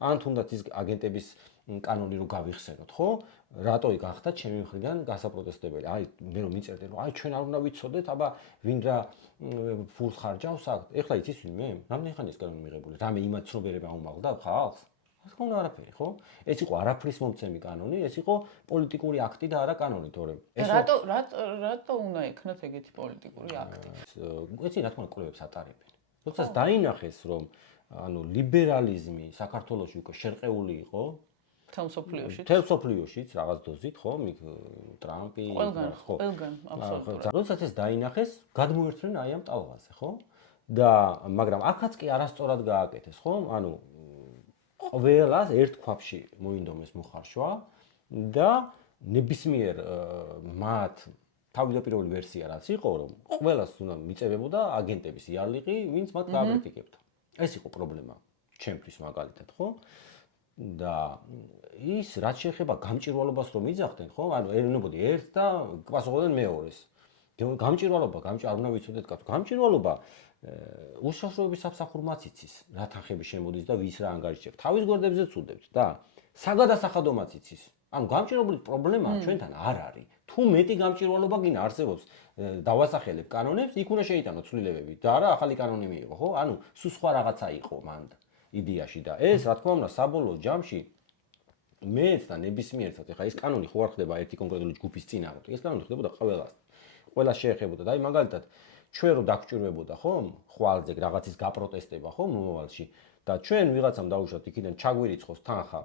ან თუნდაც ის აგენტების კანონი რო გავიხსენოთ, ხო? რატო გახდა ჩემი მხრიდან გასაპროტესტებელი? აი, მე რომ მიწერდი, რომ აი ჩვენ არ უნდა ვიცოდეთ, აბა ვინ რა ფულს ხარჯავს აქ. ეხლა იცის ვინმე? რამდენი ხანია ეს კანონი მიღებული? რამე იმაცნობერება უმაღლდა ხალხს? ასე ხომ არაფერი, ხო? ეს იყო არაფრის მომცემი კანონი, ეს იყო პოლიტიკური აქტი და არა კანონი, თორემ. რატო უნდა იქნათ ეგეთი პოლიტიკური აქტი? ეცი რა თქმა უნდა კვლევებს ატარებენ. როცა დაინახეს, რომ ანუ ლიბერალიზმი საქართველოში უკვე შერყეული იყო, მთელ მსოფლიოშიც რაღაც დოზით, ხო? ტრამპი, ხო? ყველგან, აბსოლუტურად. როდესაც ეს დაინახეს, გადმოერთვნენ აი ამ ტალღაზე, ხო? და მაგრამ აქაც კი არასწორად გააკეთეს, ხო? ანუ ყველას ერთ ქვაბში მოინდომეს მოხარშვა და ნებისმიერ მათ თავდაპირველი ვერსია რაც იყო, რომ ყველას უნდა მიწევებოდა აგენტების იარლიყი, ვინც მათ გააკრიტიკებდა. ეს იყო პრობლემა ჩემთვის მაგალითად, ხო? და ის რაც შეეხება გამჭირვალობას რომ იძახდნენ, ხო? ანუ ერინებოდი ერთ და პასუხობდნენ მეორეს. გამჭირვალობა, არ უნდა ვიცოდეთ კაცო, გამჭირვალობა უშიშროების სამსახურმაც იცის, რა თანხები შემოდის და ვის რა ანგარიშებს. თავის გვერდებზეც უდევთ და საგადასახადომაც იცის. ანუ გამჭირვალობის პრობლემა ჩვენთან არ არის. თუ მეტი გამჭირვალობა გინდა არსებობს, დავასახელებ კანონებს, იქ უნდა შეიტანო ცვლილებები და არა ახალი კანონი მიიღო, ხო? ანუ სულ სხვა რაღაცა იყო მანდ იდეაში და ეს რა თქმა უნდა საბოლოო ჯამში მეც და ნებისმიერსაც, ეხლა ეს კანონი ხო არ ხდება ერთი კონკრეტული ჯგუფის წინააღმდეგ, ეს კანონი ხდებოდა ყველას შეეხებოდა და აი მაგალითად ჩვენ რო დაგჭირვებოდა, ხო, ხვალზე რაღაცის გაპროტესტება, ხო, მომავალში და ჩვენ ვიღაცამ დაუშვათ იქიდან ჩაგვირიცხოს თანხა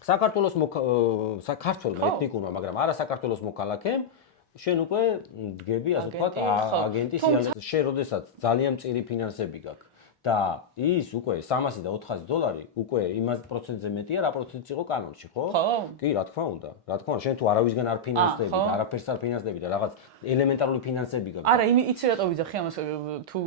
საქართველოს საქართველოს ეთნიკურმა, მაგრამ არა საქართველოს მოქალაქემ, შენ უკვე დგები, ასე ვთქვათ, აგენტის იარლყის. შენ როდესაც ძალიან მწირი ფინანსები გაქვს და ის უკვე 300 და 400 დოლარი უკვე იმას პროცენტზე მეტია, რა პროცენტიც იყო კანონში, ხო? კი, რა თქმა უნდა. რა თქმა უნდა, შენ თუ არავისგან არ ფინანსდები და არაფერს არ ფინანსდები და რაღაც ელემენტარული ფინანსები გაქვს. არა, იცი რატო ვიძახი ამას თუ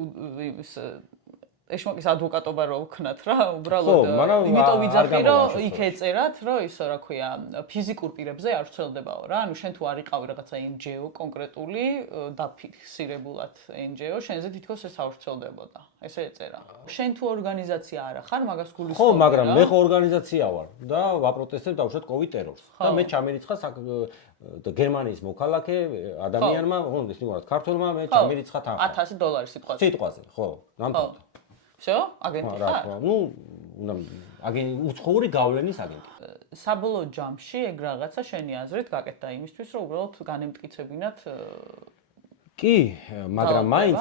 ეშმაკის ადვოკატობა რო ვქნათ რა, უბრალოდ იმიტომ ვიძახი, რომ იქ ეწერათ, რომ ისო რა ქვია, ფიზიკურ პირებზე არ ვრცელდებაო რა. ანუ შენ თუ არ იყავი რაღაცა NGO კონკრეტული, დაფიქსირებულად NGO, შენზე თითქოს ეს არ ვრცელდებოდა. ესე ეწერა. შენ თუ ორგანიზაცია არა ხარ, მაგას გულისხმობ. ხო, მაგრამ მე ხო ორგანიზაცია ვარ და ვაპროტესტებ დავუშვათ COVID ტერორს. და მე ჩამერიცხა გერმანიის მოქალაქე ადამიანმა, ხო, ის ნუ ქართველმა მე ჩამერიცხა თანხა. $1000 სიტყვაზე, ხო, ნამდვილად. Всё, აგენტი ხარ? ნუ აგენტი უცხოური გავლენის აგენტი. საბოლოო ჯამში ეგ რაღაცა შენი აზრით გაკეთდა იმისთვის, რომ უბრალოდ განემტკიცებინათ კი, მაგრამ მაინც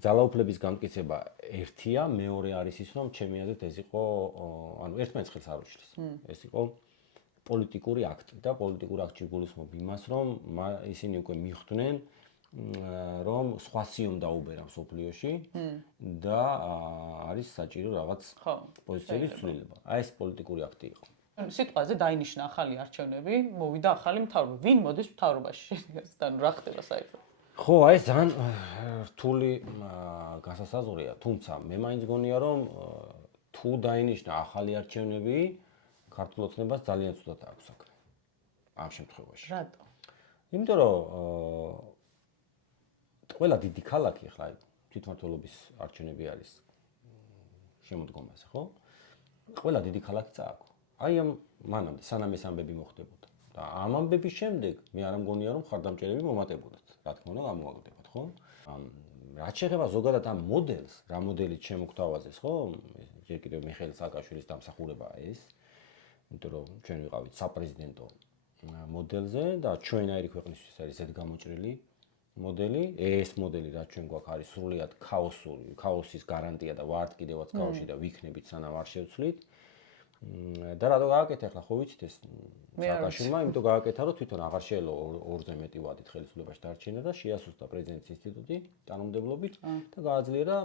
ძალაუფლების გამტკიცება ერთია, მეორე არის ის, რომ ჩემი აზრით ეს იყო, ანუ ერთმანეთს ხელს არ უშლის. ეს იყო პოლიტიკური აქტი და პოლიტიკურ აქტში გულისხმობ იმას, რომ ისინი უკვე მიხვდნენ რომ სხვა სიომ დაუბერა მსოფლიოში და არის საჭირო რაღაც პოზიციების ცვლილება. აი ეს პოლიტიკური აქტი იყო. სიტყვაზე დაინიშნა ახალი არჩევნები, მოვიდა ახალი მთავრობა. ვინ მოდის მთავრობაში? ანუ რა ხდება საერთოდ? ხო, აი ეს ძალიან რთული გასასაზღვრია, თუმცა მე მაინც გონია რომ თუ დაინიშნა ახალი არჩევნები, ქართულ ოცნებას ძალიან ცუდად აქვს საქმე. ამ შემთხვევაში. რატო? იმიტომ რომ ყველა დიდი ქალაქი ახლა თვითმმართველობის არჩევნები არის შემოდგომაზე, ხო? ყველა დიდი ქალაქი წააგო. აი ამ მანამდე სანამ ეს ამბები მოხდებოდა. და ამ ამბების შემდეგ მე არ მგონია რომ ხარდამჭერები მომატებოდათ. რა თქმა უნდა გამოაგდებათ, ხო? რაც შეეხება ზოგადად ამ მოდელს, რა მოდელით შემოგთავაზეს, ხო? ჯერ კიდევ მიხეილ სააკაშვილის დამსახურებაა ეს. იმიტომ რომ ჩვენ ვიყავით საპრეზიდენტო მოდელზე და ჩვენაირი ქვეყნისთვის არის ზედ გამოჭრილი მოდელი, ეს მოდელი რაც ჩვენ გვაქვს არის სრულიად ქაოსის გარანტია და ვართ კიდევაც ქაოსში და ვიქნებით სანამ არ შევცვლით. და რატო გააკეთა ახლა ხო ვიცით ეს სააკაშვილმა, იმიტომ გააკეთა რომ თვითონ აღარ შეელო 2-ზე მეტი ვადით ხელისუფლებაში დარჩენა და შეასუსტა პრეზიდენტის ინსტიტუტი კანონმდებლობით და გააძლიერა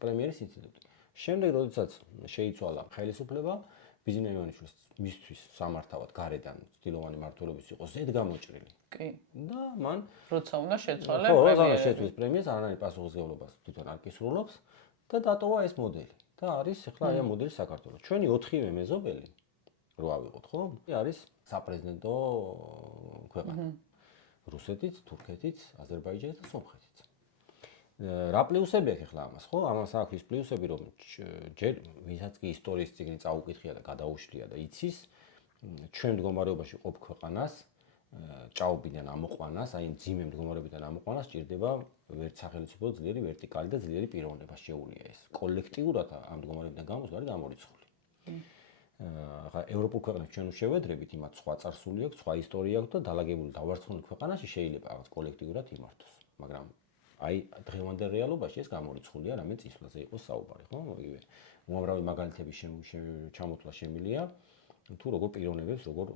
პრემიერის ინსტიტუტი. შემდეგ როდესაც შეიცვალა ხელისუფლება, ბიზნეს ივანიშვილის მისთვის სამართავად გარედან ცდილოვანი მმართველობის იყო ზედ გამოჭრილი. კი. და მან როცა უნდა შეცვალა პრემიერს არანაირ პასუხისმგებლობას თვითონ არ კისრულობს და დატოვა ეს მოდელი. და არის ახლა აი ამ მოდელი საქართველოს. ჩვენი 4-ვე მეზობელი რო ავიღოთ, ხო? არის საპრეზიდენტო ქვეყანა. რუსეთიც, თურქეთიც, აზერბაიჯანიც და სომხეთიც. რა პლუსები აქვს ახლა ამას, ხო? ამას აქვს ის პლუსები, რომ ჯერ ვისაც კი ისტორიის წიგნი წაუკითხია და გადაუშლია და იცის, ჩვენ მდგომარეობაში ყოფ ქვეყანას ჭაობიდან ამოყვანას, აი მძიმე მდგომარეობიდან ამოყვანას ჭირდება ვერც სახელმწიფო ძლიერი ვერტიკალი და ძლიერი პიროვნება შეუულია ეს. კოლექტიურად ამ მდგომარეობიდან გამოსვლა არის გამორიცხული. ახლა ევროპულ ქვეყნებს ჩვენ შევედრებით, იმათ სხვა წარსული აქვს, სხვა ისტორია აქვს და დალაგებული დავარცხული ქვეყანაში შეიძლება რაღაც კოლექტიურად იმართოს, მაგრამ აი დღევანდელ რეალობაში ეს გამორიცხულია, რამე წინსვლაზე იყოს საუბარი, ხო? იგივე უამრავი მაგალითები ჩამოთვლა შემილია, თუ როგორ პიროვნებებს, როგორ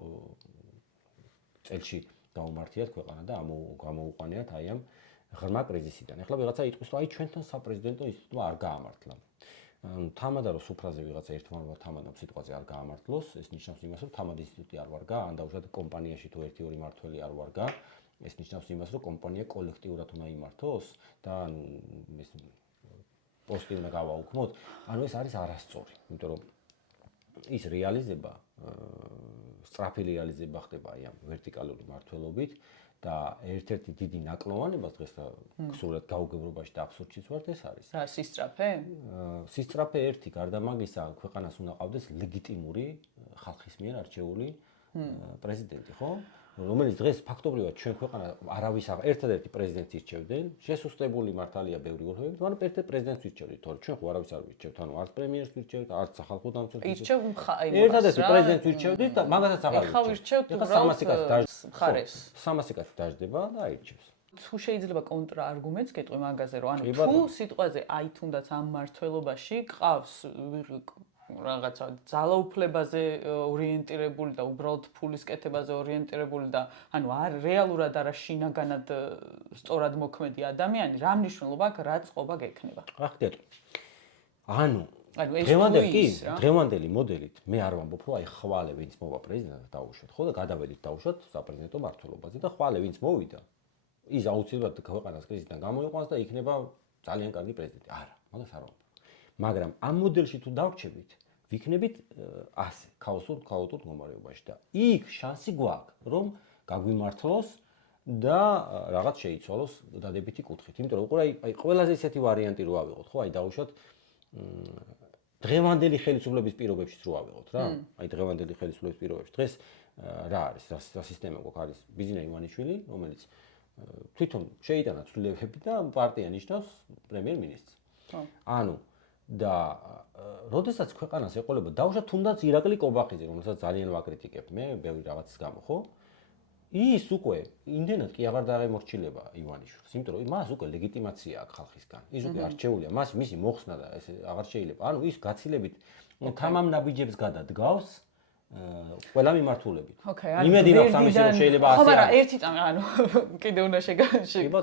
წელში გაუმართიათ ქვეყანა და გამოუყვანიათ აი ამ ღრმა კრიზისიდან. ახლა ვიღაცა იტყვის, რომ აი ჩვენთან საპრეზიდენტო ინსტიტუტმა არ გაამართლა. თამადა რომ სუფრაზე ვიღაცა ერთმანობა თამადობს სიტყვაზე არ გაამართლოს, ეს ნიშნავს იმას, რომ თამად ინსტიტუტი არ ვარგა, ან დაუშვათ კომპანიაში თუ 1-2 მართველი არ ვარგა, ეს ნიშნავს იმას, რომ კომპანია კოლექტიურად უნდა იმართოს და ანუ ეს პოსტი უნდა გავაუქმოთ. ანუ ეს არის არასწორი, იმიტომ რომ ის რეალიზება სწრაფი რეალიზება ხდება აი ამ ვერტიკალური მართლობით და ერთ-ერთი დიდი ნაკლოვანება დღეს სულად გაუგებრობაში და აბსურდშიც ვართ ეს არის. რა სისწრაფე? სისწრაფე ერთი, გარდა მაგისა, ქვეყანას უნდა ყავდეს ლეგიტიმური ხალხის მიერ არჩეული პრეზიდენტი, ხო? რომელიც დღეს ფაქტობრივად ჩვენ ქვეყანა არავის ერთადერთი პრეზიდენტს ირჩევდნენ, შესუსტებული მართალია ბევრი ორგანოებით, მაგრამ ერთ-ერთი პრეზიდენტს ვირჩევდით, თორე ჩვენ ხო არავის არ ვირჩევთ, ანუ არც პრემიერს ვირჩევთ, არც სახალხო დამცველს. ერთადერთი პრეზიდენტს ვირჩევდით და მაგასაც აღარ ვირჩევთ. ეხლა ვირჩევთ მხარეს. 300 კაცი დაждდება და აირჩევს. თუ შეიძლება კონტრაარგუმენტს გეტყვი მაგაზე, რომ ანუ თუ სიტყვაზე აი თუნდაც ამ მართლობაში ყავს რაღაცა ძალაუფლებაზე ორიენტირებული და უბრალოდ ფულის კეთებაზე ორიენტირებული და ანუ რეალურად არა შინაგანად სწორად მოქმედი ადამიანი, რა მნიშვნელობა აქვს, რა წყობა გექნება? ახ გეტყვი. ანუ ეს დღევანდელი მოდელით მე არ ვამბობ, რომ აი ხვალე ვინც მოვა პრეზიდენტად დაუშვათ, ხო და გადავედით დაუშვათ საპრეზიდენტო მმართველობაზე და ხვალე ვინც მოვიდა, ის აუცილებლად ქვეყანას კრიზისიდან გამოიყვანს და იქნება ძალიან კარგი პრეზიდენტი. არა, მაგას არ ვამბობ. მაგრამ ამ მოდელში თუ დავრჩებით, ვიქნებით ასე ქაოტურ მდგომარეობაში და იქ შანსი გვაქვს, რომ გაგვიმართლოს და რაღაც შეიცვალოს დადებითი კუთხით. იმიტომ რომ აი ყველაზე ისეთი ვარიანტი რო ავიღოთ, ხო, აი დაუშვათ დღევანდელი ხელისუფლების პირობებშიც რო ავიღოთ რა. აი დღევანდელი ხელისუფლების პირობებში დღეს რა არის, რა სისტემა გვაქვს, არის ბიზინა ივანიშვილი, რომელიც თვითონ შეიტანა ცვლილებები და პარტია ნიშნავს პრემიერ-მინისტრს. ანუ და როდესაც ქვეყანას ეყოლება დაუშვათ თუნდაც ირაკლი კობახიძე, რომელსაც ძალიან ვაკრიტიკებ მე ბევრი რაღაცის გამო, ხო? ის უკვე იმდენად კი აღარ დაემორჩილება ივანიშვილს, იმიტომ რომ მას უკვე ლეგიტიმაცია აქვს ხალხისგან. ის უკვე არჩეულია, მისი მოხსნა და ეს აღარ შეიძლება. ანუ ის გაცილებით თამამ ნაბიჯებს გადადგავს ყველა მიმართულებით. იმედი მაქვს ამის რომ შეიძლება ასე. ხო, მაგრამ ერთი წამი, ანუ კიდე უნდა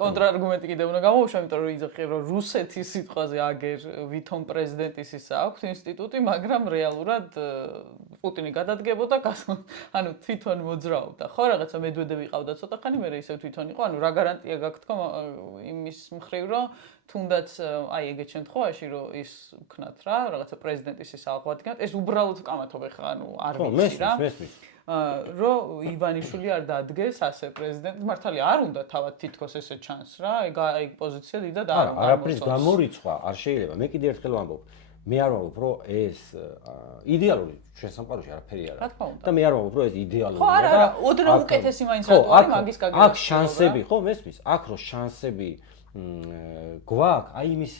კონტრარგუმენტი კიდე უნდა გამოვუშვა, იმიტომ რომ იზრხი რომ რუსეთის სიტყვაზე აგერ ვითომ პრეზიდენტის ის აქვს ინსტიტუტი, მაგრამ რეალურად პუტინი გადადგებოდა, ანუ თვითონ მოძრაობდა. ხო, რაღაცა მედვედევი ყავდა ცოტა ხანი, მე ისევ თვითონ იყო, ანუ რა გარანტია გაქვთ იმის მხრივ, რომ თუნდაც აი ეგეთ შემთხვევაში რომ ის ვქნათ რა, რაღაცა პრეზიდენტის ის აღგვადგინოთ, ეს უბრალოდ ვკამათობ ახლა, ანუ არ ვიცი რა. რომ ივანიშვილი არ დადგეს ასე პრეზიდენტი, მართალია არ უნდა თავად თითქოს ესე ჩანს რა, აი პოზიცია დიდად არ უნდა. არაფრის გამორიცხვა არ შეიძლება. მე კიდე ერთხელ ვამბობ, მე არ ვამბობ, რომ ეს იდეალური ჩვენ სამყაროში არაფერი არ არის. და მე არ ვამბობ, რომ ეს იდეალურია და ხო, არა, ოდნავ უკეთესი მაინც რატო არის მაგის გაგება. აქ შანსები, ხო, მესმის, აქ რო შანსები გვაქვს, აი იმის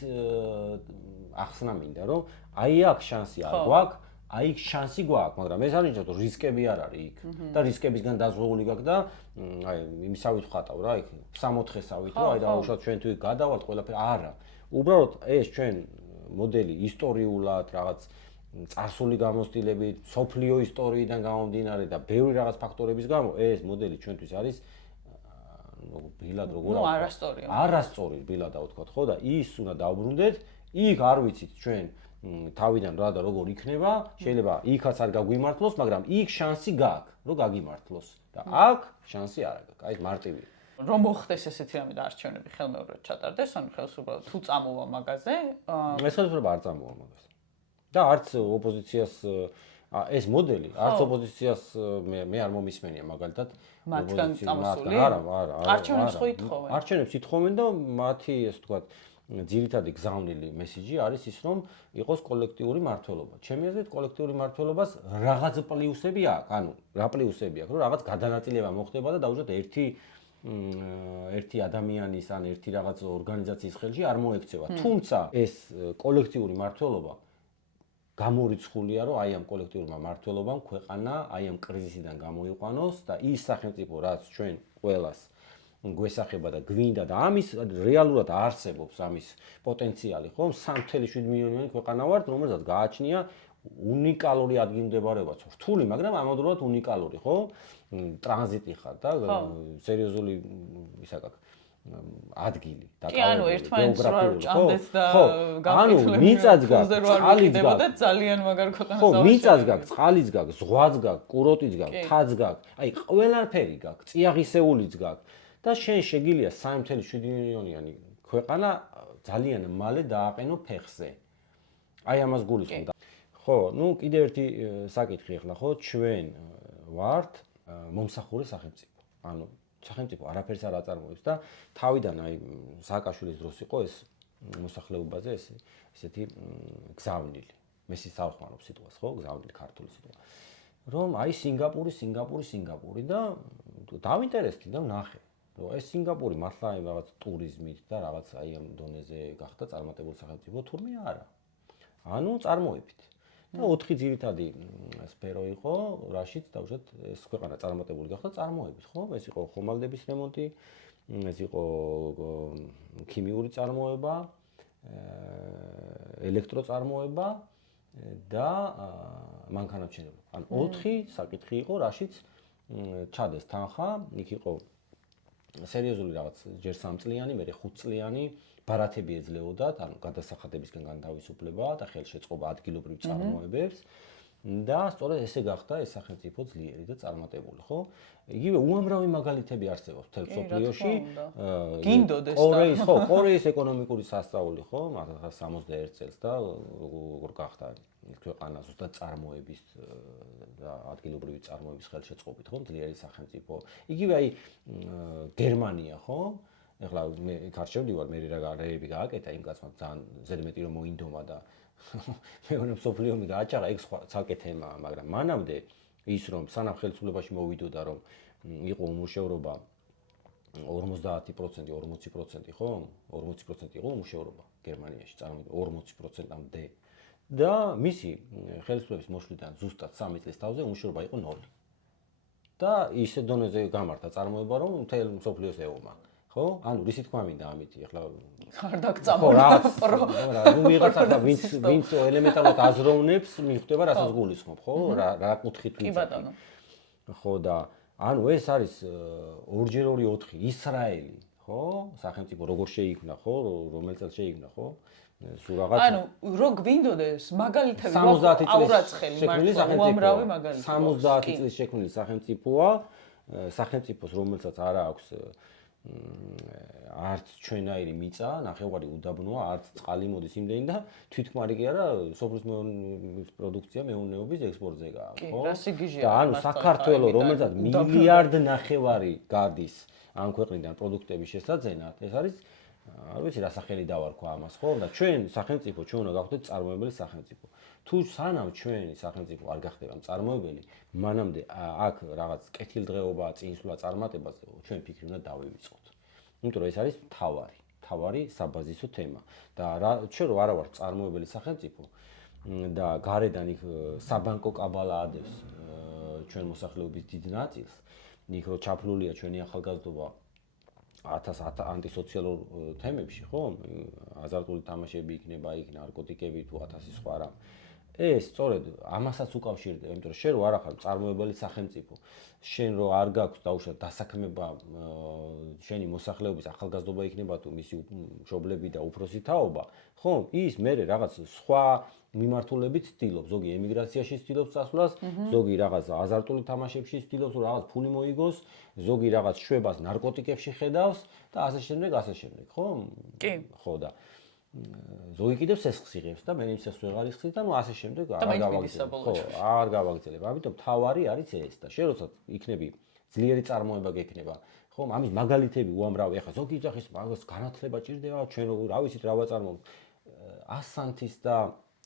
ახსნა მინდა, რომ აი აქ შანსი არ გვაქვს, აი იქ შანსი გვაქვს, მაგრამ ეს არ ნიშნავს, რომ რისკები არ არის იქ. და რისკებისგან დაზღვეული გაქვს და აი იმისავით ხატავ რა, იქ 64-სავით, რა, აი დაუშვათ ჩვენ თუ იქ გადავალთ ყველაფერი, არა. უბრალოდ ეს ჩვენ მოდელი ისტორიულად რაღაც წარსული გამოცდილებით, სოფლიო ისტორიიდან გამომდინარე და ბევრი რაღაც ფაქტორების გამო ეს მოდელი ჩვენთვის არის ბილად როგორ არასწორი ბილად დავთქვათ, ხო და ის უნდა დავბრუნდეთ, იქ არ ვიცით ჩვენ თავიდან რა და როგორ იქნება, შეიძლება იქაც არ გაგვიმართლოს, მაგრამ იქ შანსი გაქვს, რომ გაგიმართლოს და აქ შანსი არ აქვს, აი მარტივია. რომ მოხდეს ესეთი რამე და არჩევნები ხელმეორედ ჩატარდეს, ანუ ხელს უბრალოდ თუ წამოვა მაგაზე, ეს ხელისუფლება არ წამოვა მაგაზე. და არც ოპოზიციას ეს მოდელი, არც ოპოზიციას მე არ მომისმენია მაგალითად მათგან წამოსული. არა. არჩევნებს ხო ითხოვენ? არჩევნებს ითხოვენ და მათი, ესე ვთქვათ, ძირითადი გზავნილი მესიჯი არის ის, რომ იყოს კოლექტიური მმართველობა. ჩემი აზრით, კოლექტიური მმართველობას რაღაც პლუსები აქვს, ანუ რა პლუსები აქვს, რომ რაღაც გადანაწილება მოხდება და დაუშვათ ერთი ადამიანის ან ერთი რაღაც ორგანიზაციის ხელში არ მოექცევა. თუმცა ეს კოლექტიური მმართველობა გამორიცხულია, რომ აი ამ კოლექტიურმა მმართველობამ ქვეყანა აი ამ კრიზისიდან გამოიყვანოს და ის სახელმწიფო, რაც ჩვენ ყველას გვესახება და გვინდა და ამის რეალურად არსებობს ამის პოტენციალი, ხო? 3.7 მილიონიანი ქვეყანა ვართ, რომელსაც გააჩნია უნიკალური ადგილმდებარეობაც, რთული, მაგრამ ამავდროულად უნიკალური, ხო? ტრანზიტი ხარ და სერიოზული ისაკ ადგილი და კი, ანუ ერთმანეთს რა ჭამდეს და ანუ მიწაც გაქვს, წყალიც გაქვს, ძალიან მაგარ ქვეყანას ხო, მიწაც გაქვს, წყალიც გაქვს, ზღვაც გაქვს, კურორტიც გაქვს, თაც გაქვს, აი ყველაფერი გაქვს, წიაღისეულიც გაქვს და შენ შეგიძლია 3.7 მილიონიანი ქვეყანა ძალიან მალე დააყენო ფეხზე. აი ამას გულისხმობ. ხო, ну კიდე ერთი საკითხი ახლა, ხო, ჩვენ ვართ მომსახურე სახელმწიფო. ანუ სახელმწიფო არაფერს არ აწარმოებს და თავიდან აი სააკაშვილის დროს იყო ეს მოსახლეობაზე ესეთი გზავნილი. მე სიტყვას სიტყვას, ხო, გზავნილი ქართული სიტყვა. რომ აი სინგაპური და დავინტერესდი და ვნახე. რომ ეს სინგაპური მართლა აი რაღაც ტურიზმით და რაღაც აი ამ დონეზე გახდა წარმატებული სახელმწიფო, თურმე არა. ანუ წარმოებით. და 4 ძირითადი სფერო იყო, რაშიც დავუშვათ ეს ქვეყანა წარმატებული გახდა წარმოებით, ხო? ეს იყო ხომალდების რემონტი, ეს იყო ქიმიური წარმოება, ელექტროწარმოება და მანქანათმშენებლობა. ანუ 4 საკითხი იყო, რაშიც ჩადეს თანხა, იქ იყო სერიოზული რაღაც ჯერ 3 წლიანი, მერე 5 წლიანი ბარათები ეძლეოდათ, ანუ გადასახადებისგან განთავისუფლება და ხელშეწყობა ადგილობრივ წარმოებებს და სწორედ ესე გახდა ეს სახელმწიფო ძლიერი და წარმატებული, ხო? იგივე უამრავი მაგალითები არსებობს მთელ მსოფლიოში. გინდოდეს და კორეის ეკონომიკური სასწაული, ხო? 1961 წელს და როგორ გახდა ქვეყანა ზუსტად წარმოების და ადგილობრივი წარმოების ხელშეწყობით, ხო? ძლიერი სახელმწიფო. იგივე აი გერმანია, ხო? ეხლა მე ქარჩევდი ვარ, მე რეები გააკეთა იმ კაცმა ძალიან ზედმეტი რომ მოინდომა და მეორე მსოფლიო ომი გააჩაღა, ეგ სხვა ცალკე თემაა, მაგრამ მანამდე ის რომ სანამ ხელისუფლებაში მოვიდოდა, რომ იყო უმუშევრობა 50%, 40%, ხო? 40% იყო უმუშევრობა გერმანიაში, წარმოიდგინე 40%-მდე. და მისი ხელისუფლების მოშლიდან ზუსტად 3 წლის თავზე უმუშევრობა იყო 0. და ისე დონეზე გამართა წარმოება, რომ მთელ მსოფლიოს ეომა. ხო? ანუ რისი თქვა მინდა ამით, ეხლა არ დაგწამონა პრო. ნუ ვიღაცა ახლა ვინც ელემენტარულად აზროვნებს, მიხვდება რასაც გულისხმობ, ხო? რა კუთხით ვიცი. კი ბატონო. ხო და ანუ ეს არის 2x2 4 ისრაელი, ხო? სახელმწიფო როგორ შეიქმნა, ხო? რომელ წელს შეიქმნა, ხო? სულ რაღაც ანუ რო გვინდოდეს მაგალითები აურაცხელი მართლა უამრავი მაგალითი 70 წლის შექმნილი სახელმწიფოა, სახელმწიფოს რომელსაც არ აქვს არც ჩვენაირი მიწა, ნახევარი უდაბნოა, არც წყალი მოდის იმდენი და თვითქმარი კი არა, სოფლის პროდუქცია მეურნეობის ექსპორტზე გააქვს, ხო? და ანუ საქართველოს რომელსაც მილიარდ ნახევარი გადის ამ ქვეყნიდან პროდუქტების შესაძენად, ეს არის არ ვიცი რა სახელი დავარქვა ამას, ხო? და ჩვენ სახელმწიფო, ჩვენ უნდა გავხდეთ წარმოებელი სახელმწიფო. თუ სანამ ჩვენი სახელმწიფო არ გახდება მწარმოებელი, მანამდე აქ რაღაც კეთილდღეობა, წინსვლა წარმატებაზე ჩვენ ფიქრი უნდა დავივიწყოთ. იმიტომ რომ ეს არის თავარი საბაზისო თემა. და ჩვენ რო არა ვარ მწარმოებელი სახელმწიფო და გარედან იქ საბანკო კაბალა ადევს ჩვენ მოსახლეობის დიდ ნაწილს, იქ რო ჩაფლულია ჩვენი ახალგაზრდობა 1000 ანტისოციალურ თემებში, ხო? აზარტული თამაშები იქნება, იქ ნარკოტიკები თუ 1000 სხვა რამ. ეს სწორედ ამასაც უკავშირდება, იმიტომ რომ შენ რო არ ახარ მწარმოებელი სახელმწიფო, შენ რო არ გაქვს დაუშვათ დასაქმება შენი მოსახლეობის ახალგაზრდობა იქნება თუ მისი მშობლები და უფროსი თაობა, ხო? ის მერე რაღაც სხვა მიმართულებით ცდილობს, ზოგი ემიგრაციაში ცდილობს წასვლას, ზოგი რაღაც აზარტული თამაშებში ცდილობს, რომ რაღაც ფული მოიგოს, ზოგი რაღაც შვებას ნარკოტიკებში ხედავს და ასე შემდეგ, ხო? კი. ხო და ზოგი კიდევ სესხს იღებს და მე იმ სესხს ვეღარ იხსნის და ნუ ასე შემდეგ არ გავაგრძელებ. ამიტომ თავარი არის ეს და შენ როცა იქნები ძლიერი წარმოება გექნება ხო, ამის მაგალითები უამრავი. ახლა ზოგი ძახის მაგას განათლება ჭირდება, ჩვენ რა ვიცით რა ვაწარმოებთ. ასანთის და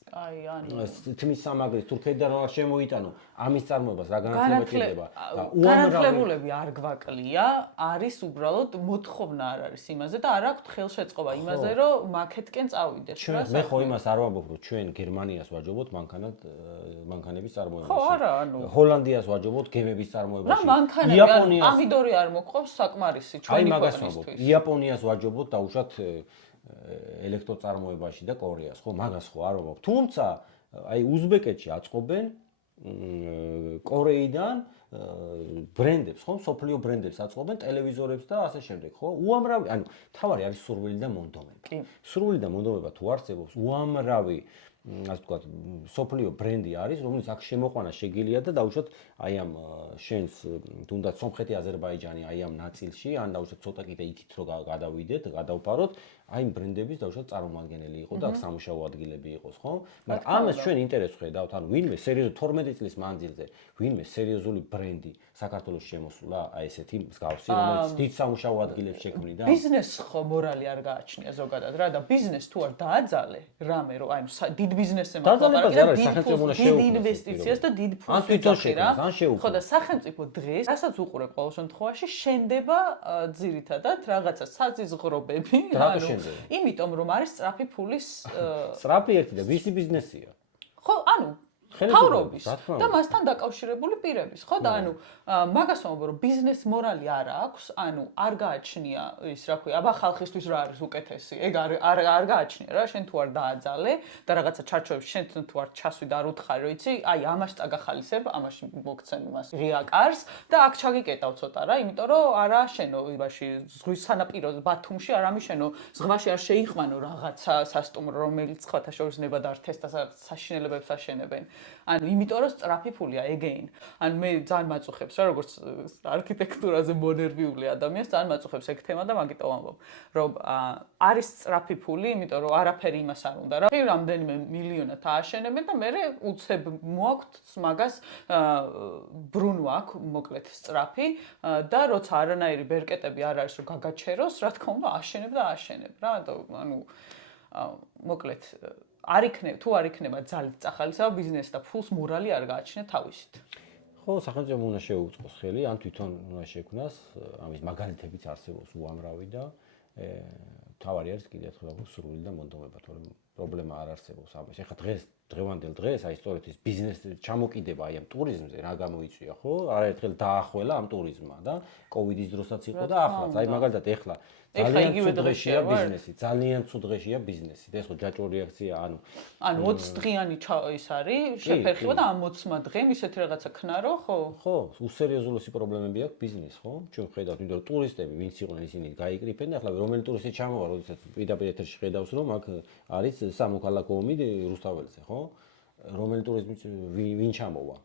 თმის სამაგრის თურქეთიდან რა შემოიტანო, ამის წარმოებას რა განათლება ჭირდება და განათლებულები არ გვაკლია, არის უბრალოდ მოთხოვნა არ არის იმაზე და არ აქვს ხელშეწყობა იმაზე, რომ მაკეთკენ წავიდეს. მე ხო იმას არ ვამბობ, რომ ჩვენ გერმანიას ვაჯობოთ მანქანების წარმოებაში. ხო, არა, ჰოლანდიას ვაჯობოთ გემების წარმოებაში. რა მანქანები, ამიდორი არ მოყავს საკმარისი ჩვენი ქვეყნისთვის. იაპონიას ვაჯობოთ დაუშვათ ელექტროწარმოებაში და კორეას, ხო, მაგას ხო არ ვამბობ. თუმცა აი უზბეკეთში აწყობენ კორეიდან ბრენდებს, ხო, სოფლიო ბრენდებს აწყობენ ტელევიზორებს და ასე შემდეგ, ხო? უამრავი, ანუ თავარი არის სურვილი და მონდომება. სურვილი და მონდომება თუ არსებობს, უამრავი ასე ვთქვათ, სოფლიო ბრენდი არის, რომელიც აქ შემოყვანა შეგიძლია და დაუშვათ აი ამ შენს თუნდაც სომხეთი, აზერბაიჯანი აი ამ ნაწილში, ან დაუშვათ ცოტა კიდე ითით რომ გადავიდეთ, გადავპაროთ, აი ამ ბრენდების დაუშვათ წარმომადგენელი იყო და აქ სამუშაო ადგილები იყოს, ხო? მაგრამ ამას ჩვენ ინტერესს ხედავთ, ანუ ვინმე სერიოზული 12 წლის მანძილზე, ვინმე სერიოზული ბრენდი საქართველოში შემოსულა, აი ესეთი მსგავსი, რომელიც დიდ სამუშაო ადგილებს შექმნიდა. ბიზნესს ხო მორალი არ გააჩნია ზოგადად რა და ბიზნეს თუ არ დააძალე, რამე რომ აი დიდ ბიზნესზე დიდ ინვესტიციას და დიდ ფულს ეძახი რა. ხო და სახელმწიფო დღეს, რასაც უყურებ ყოველ შემთხვევაში, შენდება ძირითადად რაღაცა საზიზღრობები, იმიტომ რომ არის სწრაფი ფულის სწრაფი ერთი და ვისი ბიზნესია? ხო, ანუ თავრობის და მასთან დაკავშირებული პირების, ხო და ანუ მაგას ვამბობ, რომ ბიზნეს მორალი არ აქვს, ანუ არ გააჩნია ის რა ქვია, აბა ხალხისთვის რა არის უკეთესი, ეგ არ გააჩნია რა, შენ თუ არ დააძალე და რაღაცა ჩარჩოებში შენ თუ არ ჩასვი და არ უთხარი, რომ იცი, აი ამას წაგახალისებ, ამაში მოგცემ იმას რიაკარს და აქ ჩაგიკეტავ ცოტა რა, იმიტომ რომ არა შენო იმაში ზღვის სანაპირო ბათუმში არ ამიშენო, ზღვაში არ შეიყვანო რაღაცა სასტუმრო, რომელიც სხვათა შორის ნებადართეს და საშინელებებს აშენებენ. ანუ იმიტომ რომ სწრაფი ფულია again. ანუ მე ძალიან მაწუხებს რა როგორც არქიტექტურაზე მოდერნული ადამიანს ძალიან მაწუხებს ეგ თემა და მაგიტომ ვამბობ რომ არის სწრაფი ფული, იმიტომ რომ არაფერი იმას არ უნდა რა. რამდენიმე მილიონად ააშენებენ და მე უცებ მოაქვთ მაგას ბრუნვა აქვს მოკლედ სწრაფი და როცა არანაირი ბერკეტები არ არის რომ გაგაჩეროს, რა თქმა უნდა აშენებ და აშენებ რა. ანუ მოკლედ თუ არ იქნება ძალით წახალისება ბიზნესს და ფულს მორალი არ გააჩნია თავისით. ხო, სახელმწიფომ უნდა შეუწყოს ხელი, ან თვითონ უნდა შექმნას, ამის მაგალითებიც არსებობს უამრავი და თავარი არის კიდევ ერთხელ სურვილი და მონდომება, თორემ პრობლემა არ არსებობს ამას. ეხლა დღევანდელ დღეს აი სწორედ ის ბიზნესის ჩამოკიდება აი ამ ტურიზმზე რა გამოიწვია, ხო? არაერთხელ დაახველა ამ ტურიზმმა და კოვიდის დროსაც იყო და ახლაც. აი მაგალითად ეხლა ძალიან ცუდ დღეშია ბიზნესი, ძალიან ცუდ დღეშია ბიზნესი. და ეს ხო ჯაჭვური რეაქცია, ანუ 20 დღიანი ის არის, შეფერხება და ამ 20 დღემ ისეთი რაღაცა ქნარო, ხო? ხო, უსერიოზულესი პრობლემები აქვს ბიზნესს, ხო? ჩვენ ხედავთ, იმიტომ რომ ტურისტები ვინც იყვნენ ისინი გაიკრიფენ და ახლა რომელი ტურისტი ჩამოვა, როდესაც პირდაპირ ეთერში ხედავს, რომ აქ არის სამოქალაქო ომი რუსთაველზე, ხო? რომელი ტურიზმი ვინ ჩამოვა?